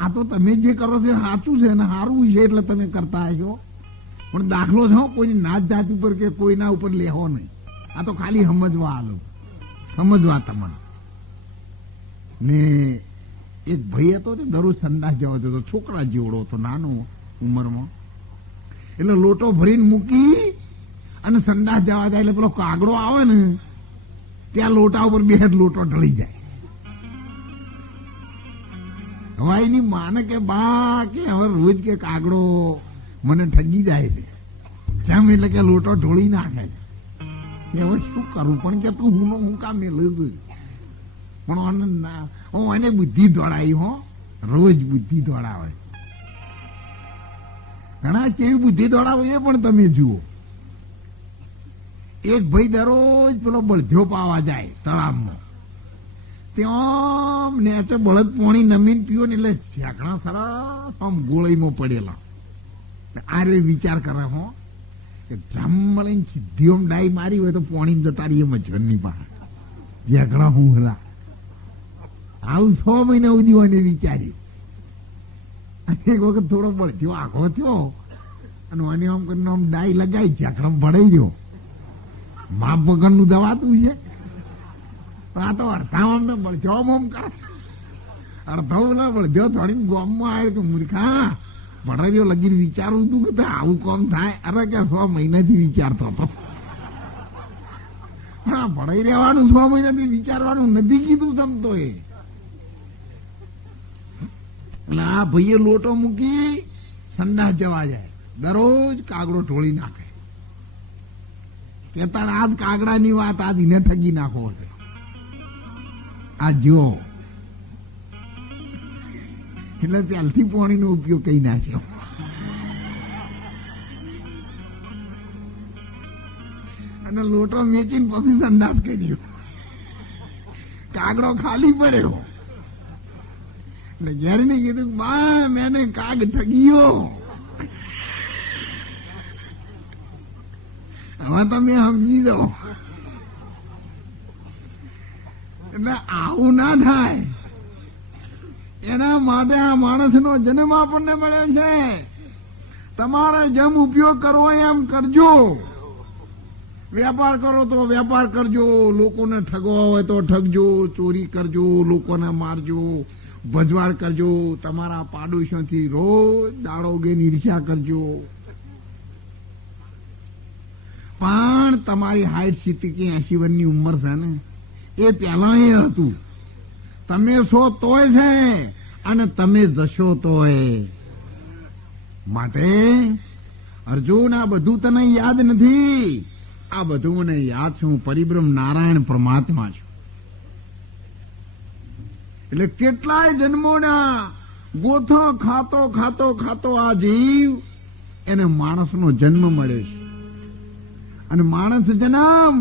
આ તો તમે જે કરો છો સાચું છે ને સારું છે એટલે તમે કરતા હશો, પણ દાખલો છો કોઈની નાત જાત ઉપર કે કોઈના ઉપર લેહો નહીં. આ તો ખાલી સમજવા આલો, સમજવા તમને. ને એક ભાઈ હતો તે દરરોજ સંડાસ જવા જતો, છોકરા જેવડો હતો, નાનો ઉંમરમાં. એટલે લોટો ભરીને મૂકી અને સંડાસ જવા જાય એટલે પેલો કાગડો આવે ને ત્યાં લોટા ઉપર બે લોટો ઢળી જાય. હવે એની માને કે બા કે હવે રોજ કે કાગડો મને ઠગી જાય છે, જેમ એટલે કે લોટો ઢોળી નાખે છે. હવે શું કરું, પણ કે તું હું કામ મેળવું છું, પણ એને બુદ્ધિ દોડાવી. હો, રોજ બુદ્ધિ દોડાવે. ઘણા કેવી બુદ્ધિ દોડાવે એ પણ તમે જુઓ. એક ભાઈ દરરોજ પેલો બળધ્યો પાવા જાય તળાવમાં, ત્યાં નેચે બળદ પોણી નમીને પીવો ને એટલે શેકડા સરસ આમ ગોળીમાં પડેલા. આ રે વિચાર કરે હો કે જમ લઈને સીધી આમ ડાઈ મારી હોય તો પોણી જતા રહીએ મચ્છરની પાસે. શેકડા હું હલા આવું 6 મહિના સુધી હોય ને વિચાર્યું. એક વખત થોડો બળધ્યો આખો થયો અને મને આમ કરીને આમ ડાઈ લગાવી શેકડા ભરાઈ ગયો. માપ વગરનું દવાતું છે. આ તો અડધામાં ને બળધ્યો આમ કરે, અડધો ના બળધ્યો થોડી ગોમમાં આવે કે મૂર્ખા ભરાયો લગીને વિચારું તું કે આવું કોમ થાય. અરે કે 6 મહિનાથી વિચારતો હતો. પણ આ ભરાઈ રહેવાનું 6 મહિનાથી વિચારવાનું નથી કીધું સમતો એ. એટલે આ ભાઈએ લોટો મૂકી સંડાસ જવા જાય, દરરોજ કાગડો ઢોળી નાખે. કેતા આજ કાગડાની વાત આજ એને ઠગી નાખો છે. આ જો એટલે ત્યારથી પાણીનો ઉપયોગ કઈ નાખ્યો. અને લોટો મેચીને પછી સંડાસ કર્યો. કાગડો ખાલી પડ્યો એટલે ઘેર ને કીધું બા મેને કાગ ઠગીયો. હવે તમે સમજી દો. એટલે આવું ના થાય એના માટે આ માણસનો જન્મ આપણને મળ્યો છે. તમારે જેમ ઉપયોગ કરવો એમ કરજો. વેપાર કરો તો વેપાર કરજો, લોકોને ઠગવા હોય તો ઠગજો, ચોરી કરજો, લોકોને મારજો, ભજવાડ કરજો, તમારા પાડોશીઓથી રોજ દાડો ગઈને ઈર્ષ્યા કરજો. પણ તમારી 60, 70 કે 80 વર્ષની ઉંમર છે ને એ પેલા એ હતું. તમે છો તોય છે અને તમે જશો તોય. માટે અર્જુન આ બધું તને યાદ નથી, આ બધું મને યાદ છે. હું પરિબ્રહ્મ નારાયણ પરમાત્મા છું. એટલે કેટલાય જન્મોના ગોથો ખાતો ખાતો ખાતો આ જીવ એને માણસનો જન્મ મળે છે. અને માણસ જન્મ